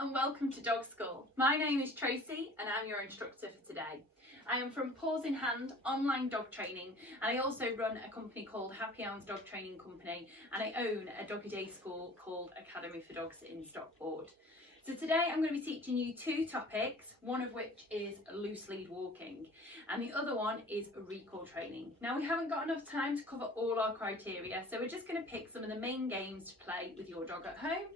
and welcome to Dog School. My name is Tracy and I'm your instructor for today. I am from Paws in Hand online dog training, and I also run a company called Happy Hounds Dog Training Company, and I own a doggy day school called Academy for Dogs in Stockport. So today I'm going to be teaching you two topics, one of which is loose lead walking and the other one is recall training. Now we haven't got enough time to cover all our criteria, so we're just going to pick some of the main games to play with your dog at home.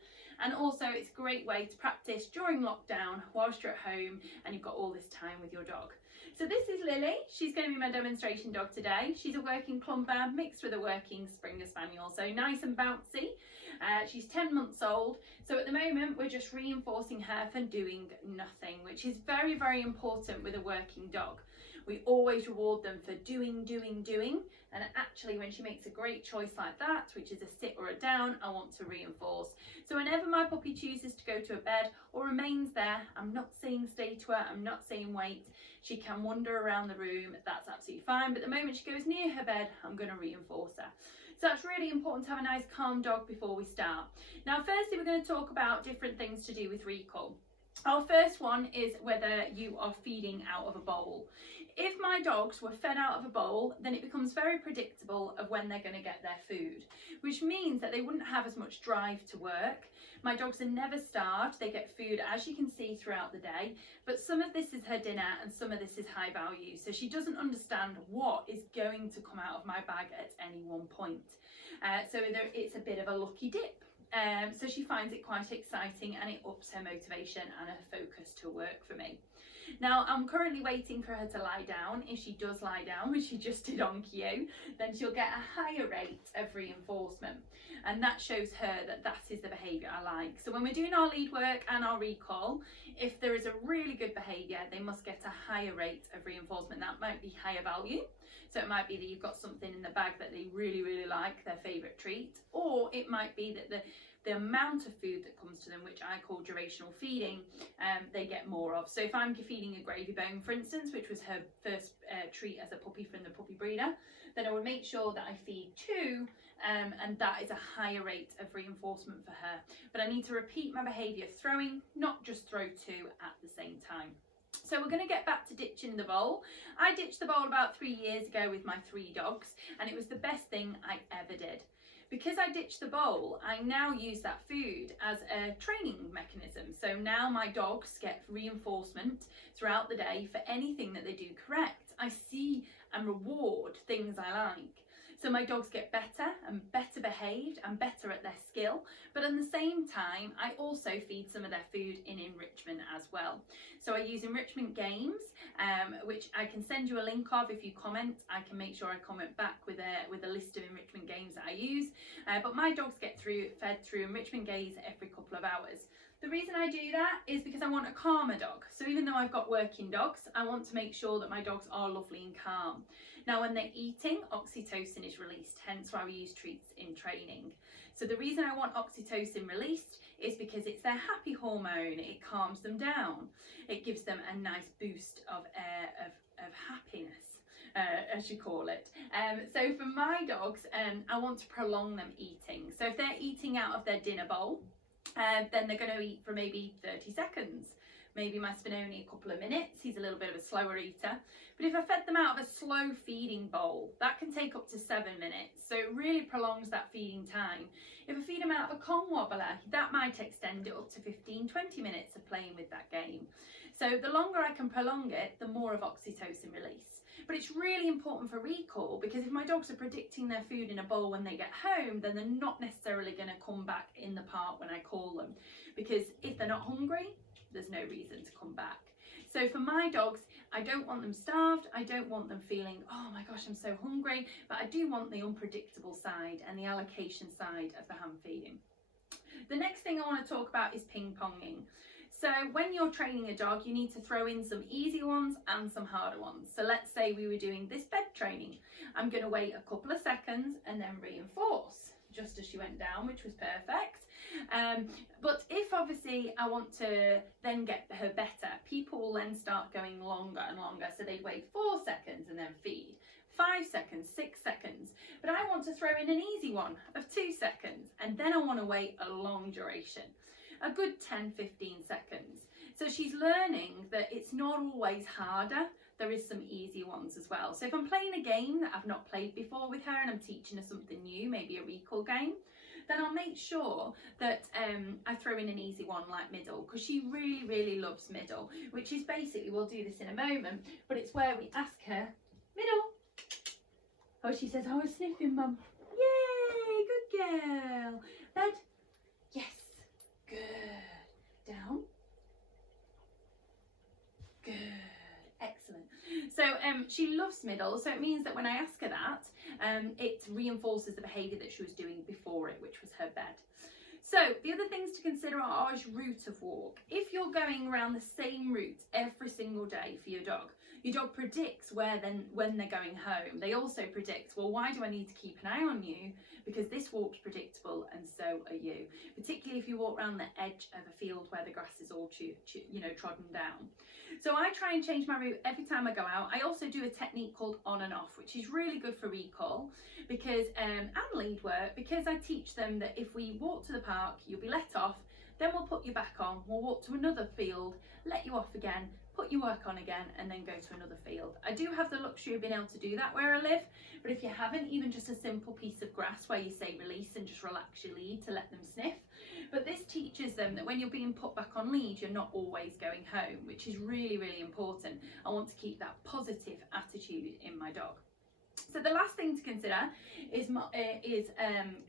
And also it's a great way to practice during lockdown whilst you're at home and you've got all this time with your dog. So this is Lily. She's going to be my demonstration dog today. She's a working clumper mixed with a working Springer Spaniel, so nice and bouncy. She's 10 months old, so at the moment we're just reinforcing her for doing nothing, which is very, very important with a working dog. We always reward them for doing, and actually when she makes a great choice like that, which is a sit or a down, I want to reinforce. So whenever my puppy chooses to go to a bed or remains there, I'm not saying stay to her, I'm not saying wait. She can wander around the room, that's absolutely fine, but the moment she goes near her bed, I'm going to reinforce her. So that's really important to have a nice calm dog before we start. Now firstly we're going to talk about different things to do with recall. Our first one is whether you are feeding out of a bowl. If my dogs were fed out of a bowl, then it becomes very predictable of when they're going to get their food, which means that they wouldn't have as much drive to work. My dogs are never starved, they get food as you can see throughout the day, but some of this is her dinner and some of this is high value, so she doesn't understand what is going to come out of my bag at any one point. So it's a bit of a lucky dip. So she finds it quite exciting and it ups her motivation and her focus to work for me. Now I'm currently waiting for her to lie down. If she does lie down, which she just did on cue, then she'll get a higher rate of reinforcement, and that shows her that that is the behaviour I like. So when we're doing our lead work and our recall, if there is a really good behaviour, they must get a higher rate of reinforcement. That might be higher value. So it might be that you've got something in the bag that they really, really like, their favourite treat, or it might be that the amount of food that comes to them, which I call durational feeding, they get more of. So if I'm feeding a gravy bone, for instance, which was her first treat as a puppy from the puppy breeder, then I would make sure that I feed two, and that is a higher rate of reinforcement for her. But I need to repeat my behaviour of throwing, not just throw two at the same time. So we're going to get back to ditching the bowl. I ditched the bowl about 3 years ago with my 3 dogs, and it was the best thing I ever did. Because I ditched the bowl, I now use that food as a training mechanism. So now my dogs get reinforcement throughout the day for anything that they do correct. I see and reward things I like. So my dogs get better and better behaved and better at their skill, but at the same time I also feed some of their food in enrichment as well. So I use enrichment games, which I can send you a link of if you comment. I can make sure I comment back with a list of enrichment games that I use, but my dogs get fed through enrichment games every couple of hours. The reason I do that is because I want a calmer dog. So even though I've got working dogs, I want to make sure that my dogs are lovely and calm. Now when they're eating, oxytocin is released, hence why we use treats in training. So the reason I want oxytocin released is because it's their happy hormone. It calms them down. It gives them a nice boost of happiness, as you call it. So for my dogs, I want to prolong them eating. So if they're eating out of their dinner bowl, then they're going to eat for maybe 30 seconds. Maybe my Spinoni a couple of minutes. He's a little bit of a slower eater. But if I fed them out of a slow feeding bowl, that can take up to 7 minutes. So it really prolongs that feeding time. If I feed them out of a Kong wobbler, that might extend it up to 15-20 minutes of playing with that game. So the longer I can prolong it, the more of oxytocin release. But it's really important for recall, because if my dogs are predicting their food in a bowl when they get home, then they're not necessarily going to come back in the park when I call them. Because if they're not hungry, there's no reason to come back. So for my dogs, I don't want them starved. I don't want them feeling, oh my gosh, I'm so hungry. But I do want the unpredictable side and the allocation side of the hand feeding. The next thing I want to talk about is ping-ponging. So when you're training a dog, you need to throw in some easy ones and some harder ones. So let's say we were doing this bed training. I'm going to wait a couple of seconds and then reinforce, just as she went down, which was perfect. But if obviously I want to then get her better, people will then start going longer and longer. So they wait 4 seconds and then feed. 5 seconds, 6 seconds, but I want to throw in an easy one of 2 seconds, and then I want to wait a long duration. a good 10-15 seconds. So she's learning that it's not always harder. There is some easy ones as well. So if I'm playing a game that I've not played before with her and I'm teaching her something new, maybe a recall game, then I'll make sure that I throw in an easy one like middle, because she really, really loves middle, which is basically, we'll do this in a moment, but it's where we ask her, middle. Oh, she says, I was sniffing, Mum. Yay, good girl. Bed. Yes, good. Down. Good. Excellent. So she loves middle, so it means that when I ask her that, it reinforces the behaviour that she was doing before it, which was her bed. So the other things to consider are route of walk. If you're going around the same route every single day for your dog predicts when they're going home. They also predict, well, why do I need to keep an eye on you? Because this walk's predictable and so are you. Particularly if you walk around the edge of a field where the grass is all trodden down. So I try and change my route every time I go out. I also do a technique called on and off, which is really good for recall because and lead work, because I teach them that if we walk to the park, you'll be let off, then we'll put you back on, we'll walk to another field, let you off again, put your work on again, and then go to another field. I do have the luxury of being able to do that where I live, but if you haven't, even just a simple piece of grass where you say release and just relax your lead to let them sniff. But this teaches them that when you're being put back on lead, you're not always going home, which is really, really important. I want to keep that positive attitude in my dog. So the last thing to consider is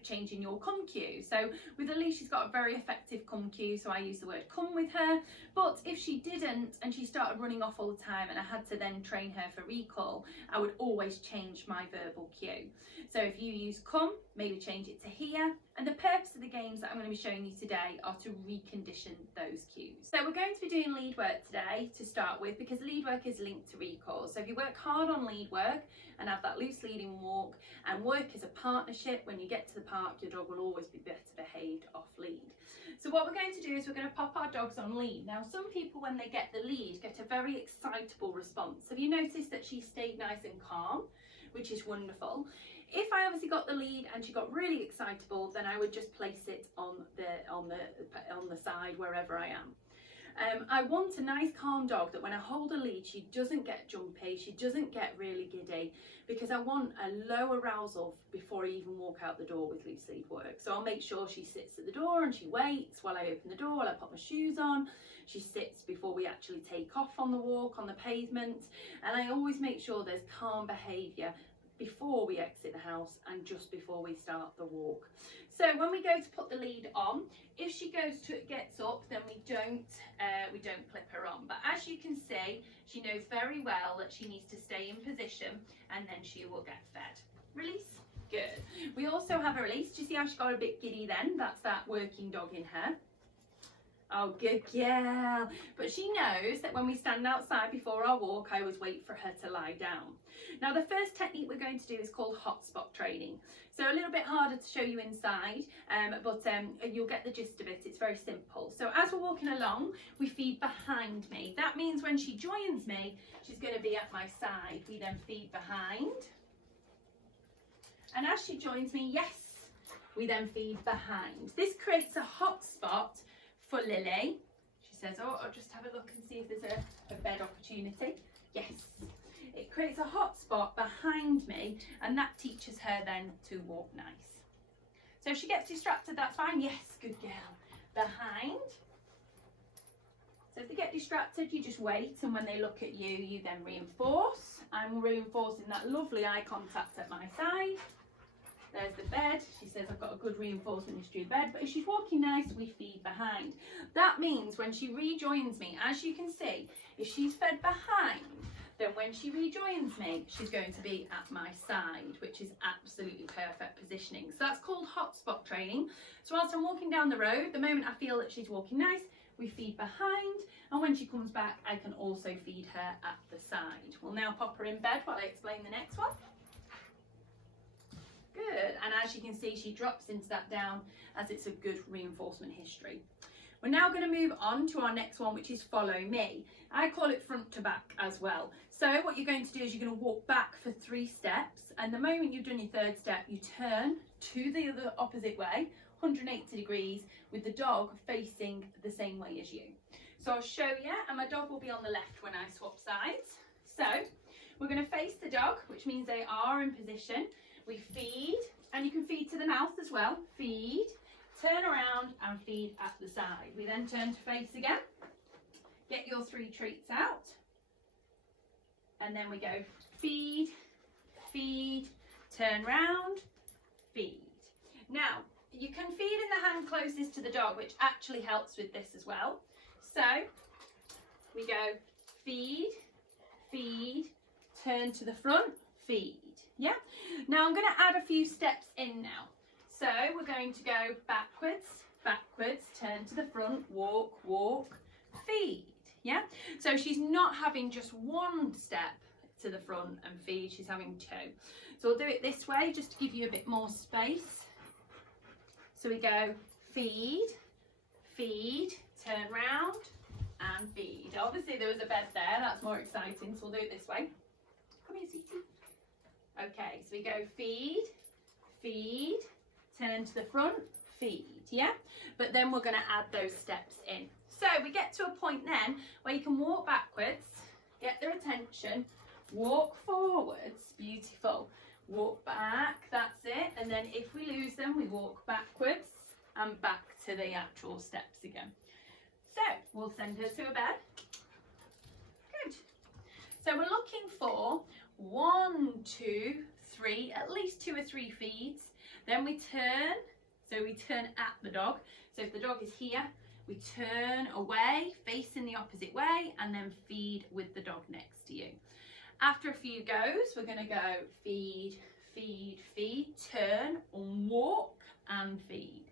changing your come cue. So with Elise, she's got a very effective come cue, so I use the word come with her. But if she didn't and she started running off all the time and I had to then train her for recall, I would always change my verbal cue. So if you use come, maybe change it to here. And the purpose of the games that I'm going to be showing you today are to recondition those cues. So we're going to be doing lead work today to start with, because lead work is linked to recall. So if you work hard on lead work and have that loose leading walk and work as a partnership, when you get to the park, your dog will always be better behaved off lead. So what we're going to do is we're going to pop our dogs on lead. Now some people, when they get the lead, get a very excitable response. Have you noticed that she stayed nice and calm, which is wonderful? If I obviously got the lead and she got really excitable, then I would just place it on the side wherever I am. I want a nice calm dog that when I hold a lead, she doesn't get jumpy, she doesn't get really giddy, because I want a low arousal before I even walk out the door with loose lead work. So I'll make sure she sits at the door and she waits while I open the door, while I put my shoes on. She sits before we actually take off on the walk, on the pavement. And I always make sure there's calm behaviour before we exit the house and just before we start the walk. So when we go to put the lead on, if she gets up, then we don't clip her on. But as you can see, she knows very well that she needs to stay in position and then she will get fed. Release. Good. We also have a release. Do you see how she got a bit giddy then? That's that working dog in her. Oh, good girl. But she knows that when we stand outside before our walk, I always wait for her to lie down. Now, the first technique we're going to do is called hotspot training. So a little bit harder to show you inside, but you'll get the gist of it. It's very simple. So as we're walking along, we feed behind me. That means when she joins me, she's going to be at my side. We then feed behind. And as she joins me, yes, we then feed behind. This creates a hotspot for Lily. She says, oh, I'll just have a look and see if there's a bed opportunity. Yes, it creates a hot spot behind me, and that teaches her then to walk nice. So if she gets distracted, that's fine. Yes, good girl. Behind. So if they get distracted, you just wait, and when they look at you, you then reinforce. I'm reinforcing that lovely eye contact at my side. There's the bed. She says I've got a good reinforcement history of bed, but if she's walking nice, we feed behind. That means when she rejoins me, as you can see, if she's fed behind, then when she rejoins me, she's going to be at my side, which is absolutely perfect positioning. So that's called hotspot training. So whilst I'm walking down the road, the moment I feel that she's walking nice, we feed behind, and when she comes back, I can also feed her at the side. We'll now pop her in bed while I explain the next one. Good, and as you can see, she drops into that down as it's a good reinforcement history. We're now going to move on to our next one, which is follow me. I call it front to back as well. So what you're going to do is you're going to walk back for 3 steps, and the moment you've done your 3rd step, you turn to the other opposite way, 180 degrees with the dog facing the same way as you. So I'll show you, and my dog will be on the left when I swap sides. So we're going to face the dog, which means they are in position. We feed, and you can feed to the mouth as well. Feed, turn around and feed at the side. We then turn to face again. Get your 3 treats out. And then we go feed, feed, turn round, feed. Now, you can feed in the hand closest to the dog, which actually helps with this as well. So we go feed, feed, turn to the front, feed. Yeah. Now I'm going to add a few steps in now. So we're going to go backwards, backwards, turn to the front, walk, walk, feed. Yeah. So she's not having just one step to the front and feed, she's having 2. So we'll do it this way just to give you a bit more space. So we go feed, feed, turn round and feed. Obviously there was a bed there, that's more exciting, so we'll do it this way. Come here, Susie. Okay, so we go feed, feed, turn to the front, feed, yeah? But then we're going to add those steps in. So we get to a point then where you can walk backwards, get their attention, walk forwards, beautiful, walk back, that's it, and then if we lose them we walk backwards and back to the actual steps again. So we'll send her to a bed. Good. So we're looking for 1, 2, 3, at least 2 or 3 feeds. Then we turn, so we turn at the dog. So if the dog is here, we turn away, facing the opposite way, and then feed with the dog next to you. After a few goes, we're going to go feed, feed, feed, turn, and walk, and feed.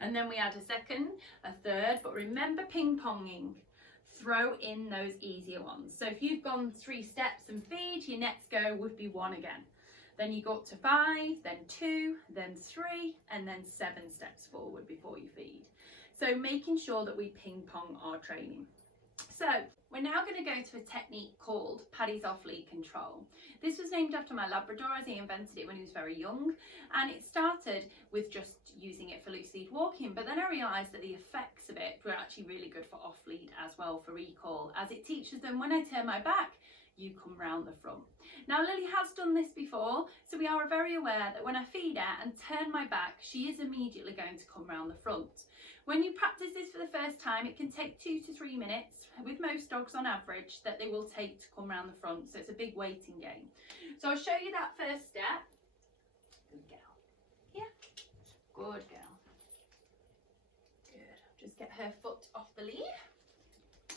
And then we add a second, a third, but remember ping-ponging. Throw in those easier ones. So if you've gone 3 steps and feed, your next go would be 1 again. Then you go up to 5, then 2, then 3, and then 7 steps forward before you feed. So making sure that we ping-pong our training. So we're now going to go to a technique called Paddy's off-lead control. This was named after my Labrador, as he invented it when he was very young, and it started with just using it for loose lead walking, but then I realised that the effects of it were actually really good for off-lead as well, for recall, as it teaches them when I turn my back, you come round the front. Now Lily has done this before, so we are very aware that when I feed her and turn my back, she is immediately going to come round the front. When you practice this for the first time, it can take 2 to 3 minutes, with most dogs on average, that they will take to come round the front, so it's a big waiting game. So I'll show you that first step. Good girl. Yeah. Good girl. Good. Just get her foot off the lead.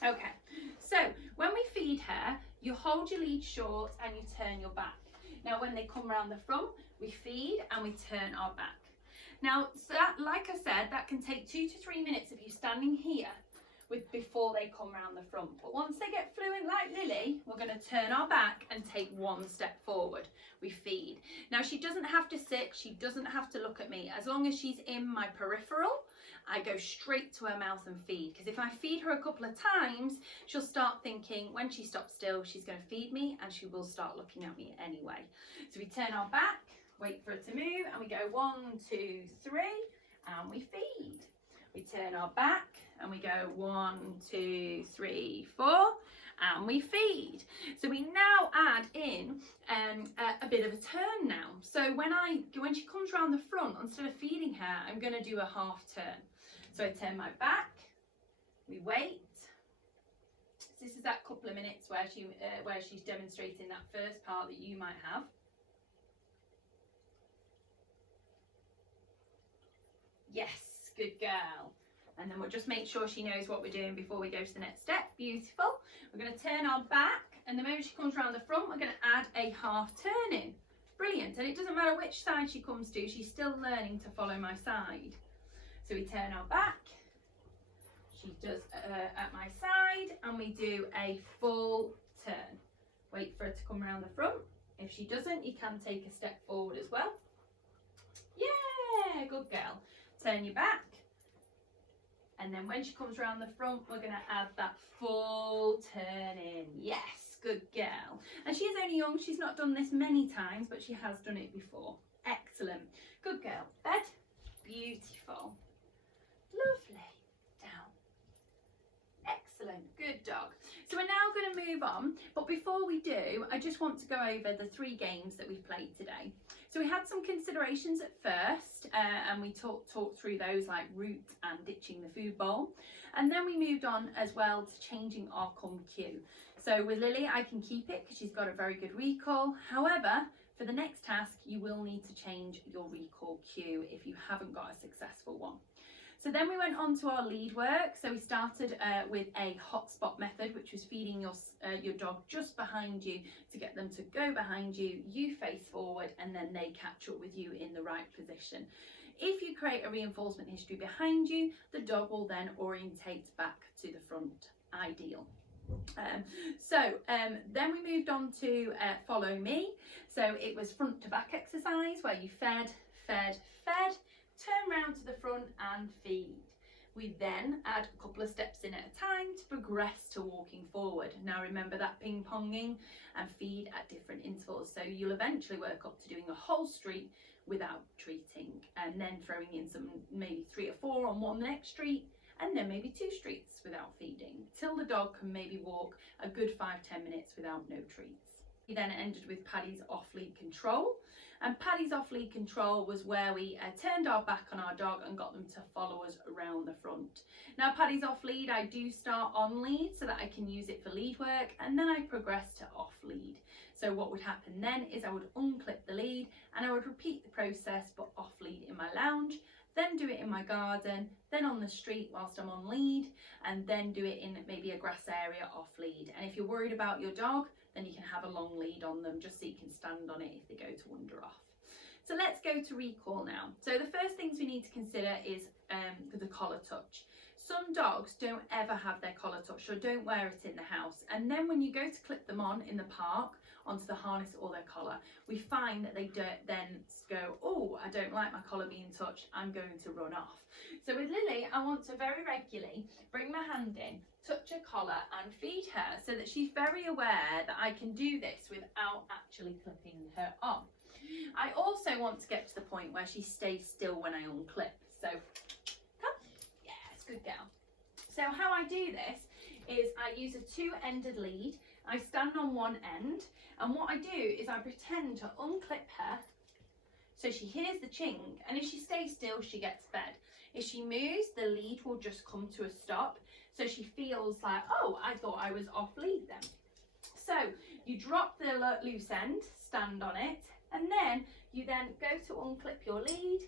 Okay, so when we feed her, you hold your lead short and you turn your back. Now when they come round the front, we feed and we turn our back. Now, so that, like I said, that can take 2 to 3 minutes of you standing here before they come round the front. But once they get fluent like Lily, we're going to turn our back and take 1 step forward. We feed. Now she doesn't have to sit, she doesn't have to look at me. As long as she's in my peripheral, I go straight to her mouth and feed. Because if I feed her a couple of times, she'll start thinking when she stops still, she's going to feed me, and she will start looking at me anyway. So we turn our back, wait for it to move, and we go 1, 2, 3, and we feed. We turn our back and we go 1, 2, 3, 4, and we feed. So we now add in a bit of a turn now. So when she comes around the front, instead of feeding her, I'm going to do a half turn. So I turn my back, we wait. This is that couple of minutes where she's demonstrating that first part that you might have. Yes, good girl. And then we'll just make sure she knows what we're doing before we go to the next step. Beautiful. We're going to turn our back, and the moment she comes around the front, we're going to add a half turn in. Brilliant. And it doesn't matter which side she comes to, she's still learning to follow my side. So we turn our back, she does at my side, and we do a full turn. Wait for her to come around the front. If she doesn't, you can take a step forward as well. Yeah, good girl. Turn your back, and then when she comes around the front, we're going to add that full turn in. Yes, good girl. And she is only young, she's not done this many times, but she has done it before. Excellent. Good girl. Bed. Beautiful. Lovely. Down. Excellent. Good dog. So we're now going to move on, but before we do, I just want to go over the 3 games that we've played today. So we had some considerations at first, and we talked through those, like route and ditching the food bowl. And then we moved on as well to changing our come cue. So with Lily, I can keep it because she's got a very good recall. However, for the next task, you will need to change your recall cue if you haven't got a successful one. So then we went on to our lead work. So we started with a hotspot method, which was feeding your dog just behind you to get them to go behind you, you face forward, and then they catch up with you in the right position. If you create a reinforcement history behind you, the dog will then orientate back to the front, ideal. Then we moved on to follow me. So it was front to back exercise where you fed, turn round to the front and feed. We then add a couple of steps in at a time to progress to walking forward. Now remember that ping-ponging and feed at different intervals. So you'll eventually work up to doing a whole street without treating, and then throwing in some maybe 3 or 4 on one next street, and then maybe 2 streets without feeding, till the dog can maybe walk a good 5-10 minutes without no treats. We then ended with Paddy's off-lead control. And Paddy's off-lead control was where we turned our back on our dog and got them to follow us around the front. Now Paddy's off-lead, I do start on lead so that I can use it for lead work, and then I progress to off-lead. So what would happen then is I would unclip the lead and I would repeat the process but off-lead in my lounge, then do it in my garden, then on the street whilst I'm on lead, and then do it in maybe a grass area off-lead. And if you're worried about your dog, then you can have a long lead on them just so you can stand on it if they go to wander off. So let's go to recall now. So the first things we need to consider is the collar touch. Some dogs don't ever have their collar touched or don't wear it in the house, and then when you go to clip them on in the park onto the harness or their collar, we find that they don't then go, oh, I don't like my collar being touched, I'm going to run off. So with Lily, I want to very regularly bring my hand in, touch her collar and feed her so that she's very aware that I can do this without actually clipping her on. I also want to get to the point where she stays still when I unclip. So come, yes, good girl. So how I do this is I use a 2-ended lead. I stand on one end, and what I do is I pretend to unclip her so she hears the ching, and if she stays still, she gets fed. If she moves, the lead will just come to a stop, so she feels like, oh, I thought I was off lead then. So you drop the loose end, stand on it, and then you then go to unclip your lead,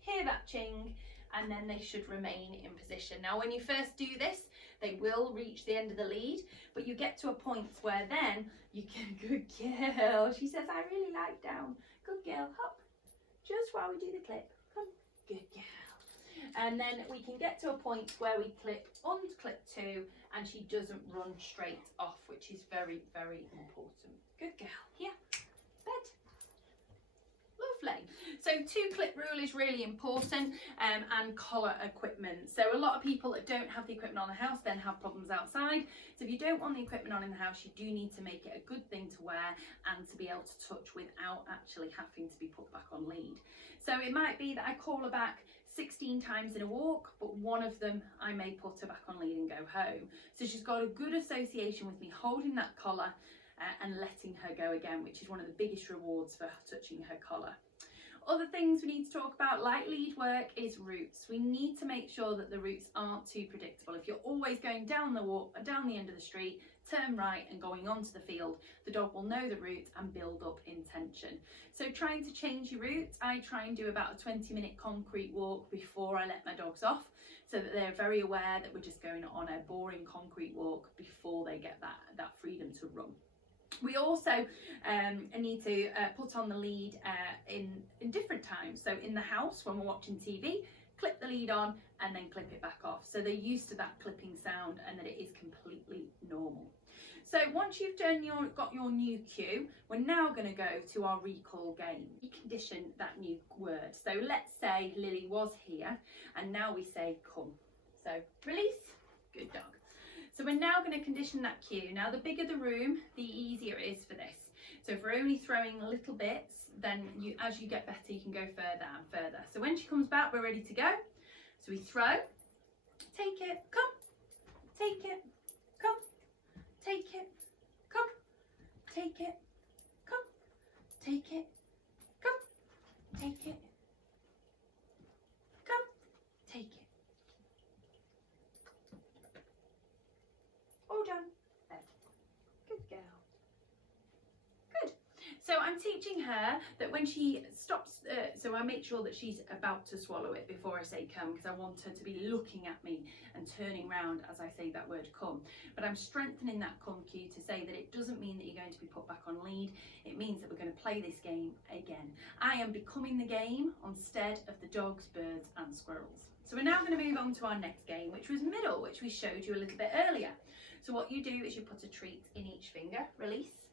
hear that ching, and then they should remain in position. Now when you first do this, they will reach the end of the lead, but you get to a point where then you can, good girl, she says, I really like down, good girl, hop, just while we do the clip, come, good girl. And then we can get to a point where we clip, unclip 2, and she doesn't run straight off, which is very, very important. Good girl, here, bed. Lovely. So 2-clip rule is really important, and collar equipment. So a lot of people that don't have the equipment on the house then have problems outside. So if you don't want the equipment on in the house, you do need to make it a good thing to wear and to be able to touch without actually having to be put back on lead. So it might be that I call her back 16 times in a walk, but one of them I may put her back on lead and go home. So she's got a good association with me holding that collar and letting her go again, which is one of the biggest rewards for touching her collar. Other things we need to talk about, like lead work, is routes. We need to make sure that the routes aren't too predictable. If you're always going down the end of the street, turn right and going onto the field, the dog will know the route and build up intention. So trying to change your route, I try and do about a 20-minute concrete walk before I let my dogs off, so that they're very aware that we're just going on a boring concrete walk before they get that freedom to run. We also need to put on the lead in different times. So in the house, when we're watching TV, clip the lead on and then clip it back off. So they're used to that clipping sound and that it is completely normal. So once you've got your new cue, we're now going to go to our recall game. You condition that new word. So let's say Lily was here and now we say come. So release, good dog. So we're now going to condition that cue. Now the bigger the room, the easier it is for this. So if we're only throwing little bits, then as you get better, you can go further and further. So when she comes back, we're ready to go. So we throw, take it, come, take it, come, take it, come, take it, come, take it, come, take it, come, take it. All done. There. Good girl. Good. So I'm teaching her that when she stops, so I make sure that she's about to swallow it before I say come, because I want her to be looking at me and turning round as I say that word come. But I'm strengthening that come cue to say that it doesn't mean that you're going to be put back on lead. It means that we're going to play this game again. I am becoming the game instead of the dogs, birds and squirrels. So we're now going to move on to our next game, which was middle, which we showed you a little bit earlier. So what you do is you put a treat in each finger, release,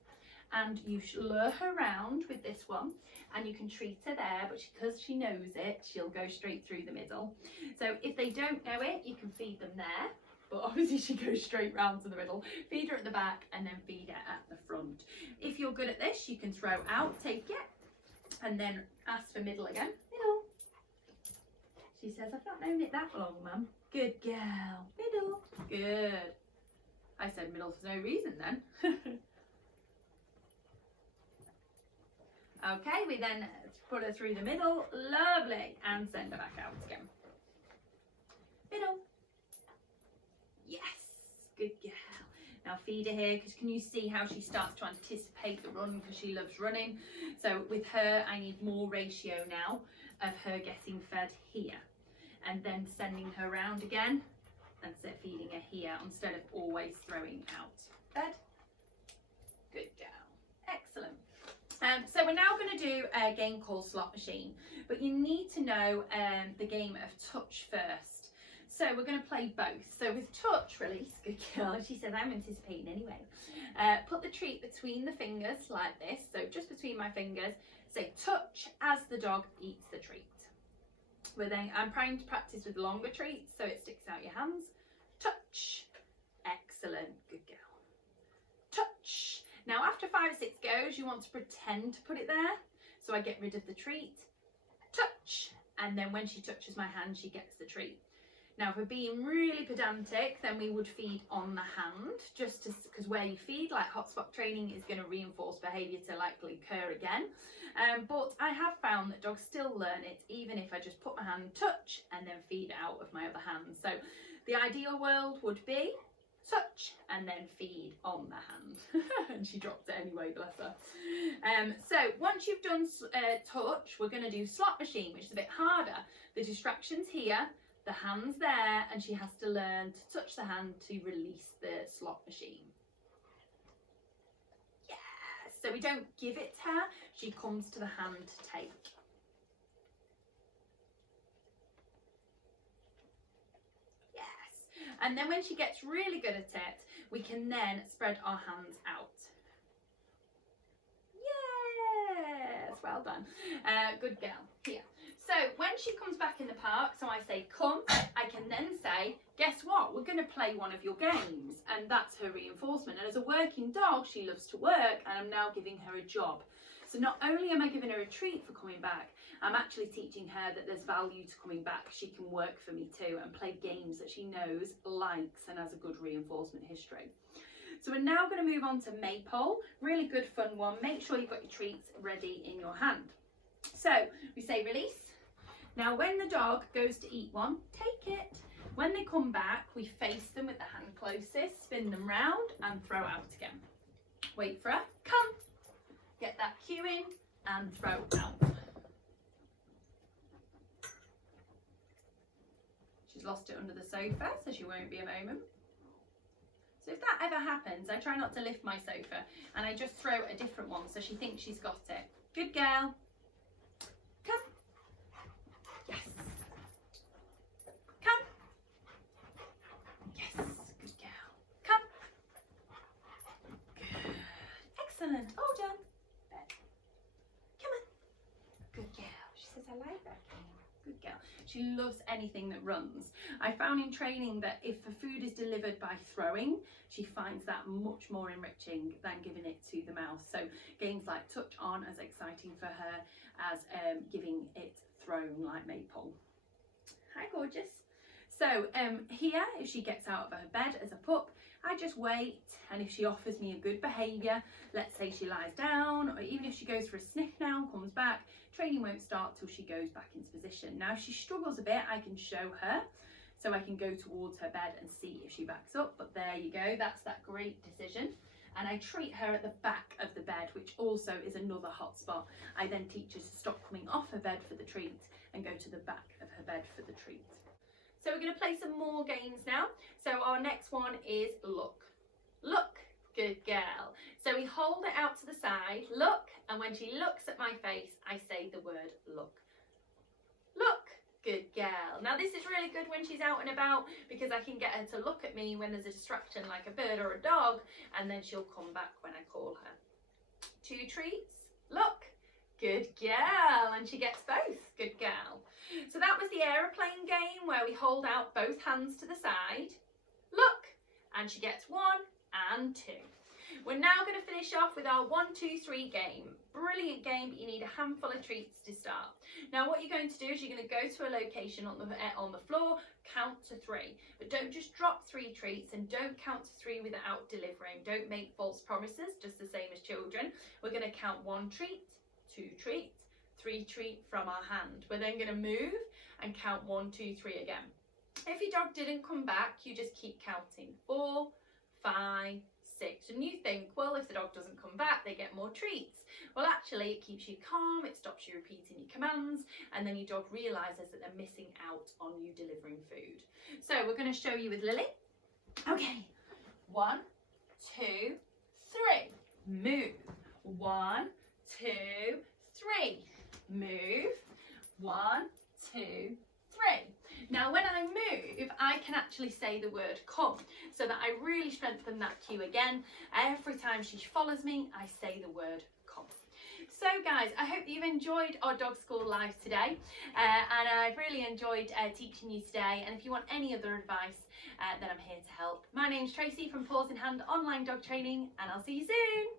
and you lure her around with this one, and you can treat her there, but because she knows it, she'll go straight through the middle. So if they don't know it, you can feed them there, but obviously she goes straight round to the middle. Feed her at the back and then feed her at the front. If you're good at this, you can throw out, take it, and then ask for middle again. Middle. She says, I've not known it that long, Mum. Good girl. Middle. Good. I said middle for no reason then. Okay, we then put her through the middle. Lovely. And send her back out again. Middle. Yes. Good girl. Now feed her here, because can you see how she starts to anticipate the run because she loves running? So with her, I need more ratio now of her getting fed here and then sending her around again and feeding her here instead of always throwing out. Fed. Good girl. Excellent. So we're now going to do a game called Slot Machine, but you need to know the game of touch first. So we're going to play both. So with touch, release, good girl. She says, I'm anticipating anyway. Put the treat between the fingers like this. So just between my fingers. Say touch as the dog eats the treat. I'm trying to practice with longer treats so it sticks out your hands. Touch. Excellent. Good girl. Touch. Now after 5 or 6 goes, you want to pretend to put it there. So I get rid of the treat. Touch. And then when she touches my hand, she gets the treat. Now if we're being really pedantic, then we would feed on the hand, just because where you feed, like hotspot training, is going to reinforce behaviour to likely occur again. But I have found that dogs still learn it, even if I just put my hand, touch, and then feed out of my other hand. So the ideal world would be touch and then feed on the hand. And she dropped it anyway, bless her. So once you've done touch, we're going to do slot machine, which is a bit harder. The distraction's here, the hand's there, and she has to learn to touch the hand to release the slot machine. Yes. So we don't give it to her, she comes to the hand to take. And then when she gets really good at it, we can then spread our hands out. Yes, well done. Good girl. Here. So when she comes back in the park, so I say come, I can then say, guess what? We're going to play one of your games. And that's her reinforcement. And as a working dog, she loves to work, and I'm now giving her a job. So not only am I giving her a treat for coming back, I'm actually teaching her that there's value to coming back. She can work for me too and play games that she knows, likes, and has a good reinforcement history. So we're now going to move on to Maypole. Really good fun one. Make sure you've got your treats ready in your hand. So we say release. Now when the dog goes to eat one, take it. When they come back, we face them with the hand closest, spin them round and throw out again. Wait for her, come. Get that cue in and throw out. She's lost it under the sofa, so she won't be a moment. So if that ever happens, I try not to lift my sofa and I just throw a different one so she thinks she's got it. Good girl. Come. Yes. Come. Yes. Good girl. Come. Good. Excellent. All done. Come on. Good girl. She says, I like that game. Good girl. She loves anything that runs. I found in training that if the food is delivered by throwing, she finds that much more enriching than giving it to the mouth. So games like touch aren't as exciting for her as giving it thrown like Maypole. Hi, gorgeous. So here, if she gets out of her bed as a pup, I just wait, and if she offers me a good behaviour, let's say she lies down, or even if she goes for a sniff now, comes back, training won't start till she goes back into position. Now if she struggles a bit, I can show her, so I can go towards her bed and see if she backs up, but there you go, that's that great decision. And I treat her at the back of the bed, which also is another hot spot. I then teach her to stop coming off her bed for the treat and go to the back of her bed for the treat. So we're going to play some more games now. So our next one is look. Look, good girl. So we hold it out to the side, look, and when she looks at my face, I say the word look. Look, good girl. Now this is really good when she's out and about because I can get her to look at me when there's a distraction like a bird or a dog, and then she'll come back when I call her. 2 treats, look. Good girl, and she gets both. Good girl. So that was the aeroplane game where we hold out both hands to the side. Look, and she gets 1 and 2. We're now going to finish off with our 1, 2, 3 game. Brilliant game, but you need a handful of treats to start. Now what you're going to do is you're going to go to a location on the floor, count to 3. But don't just drop 3 treats, and don't count to 3 without delivering. Don't make false promises, just the same as children. We're going to count 1 treat, 2 treats, 3 treat from our hand. We're then going to move and count 1, 2, 3 again. If your dog didn't come back, you just keep counting 4, 5, 6. And you think, well, if the dog doesn't come back, they get more treats. Well, actually, it keeps you calm, it stops you repeating your commands, and then your dog realises that they're missing out on you delivering food. So we're going to show you with Lily. Okay, 1, 2, 3. Move. 1, 2, 3. Move. 1, 2, 3. Now when I move, I can actually say the word come, so that I really strengthen that cue again. Every time she follows me, I say the word come. So guys, I hope you've enjoyed our dog school live today, and I've really enjoyed teaching you today. And if you want any other advice, then I'm here to help. My name's Tracy from Paws in Hand Online Dog Training, and I'll see you soon.